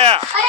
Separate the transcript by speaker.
Speaker 1: Yeah.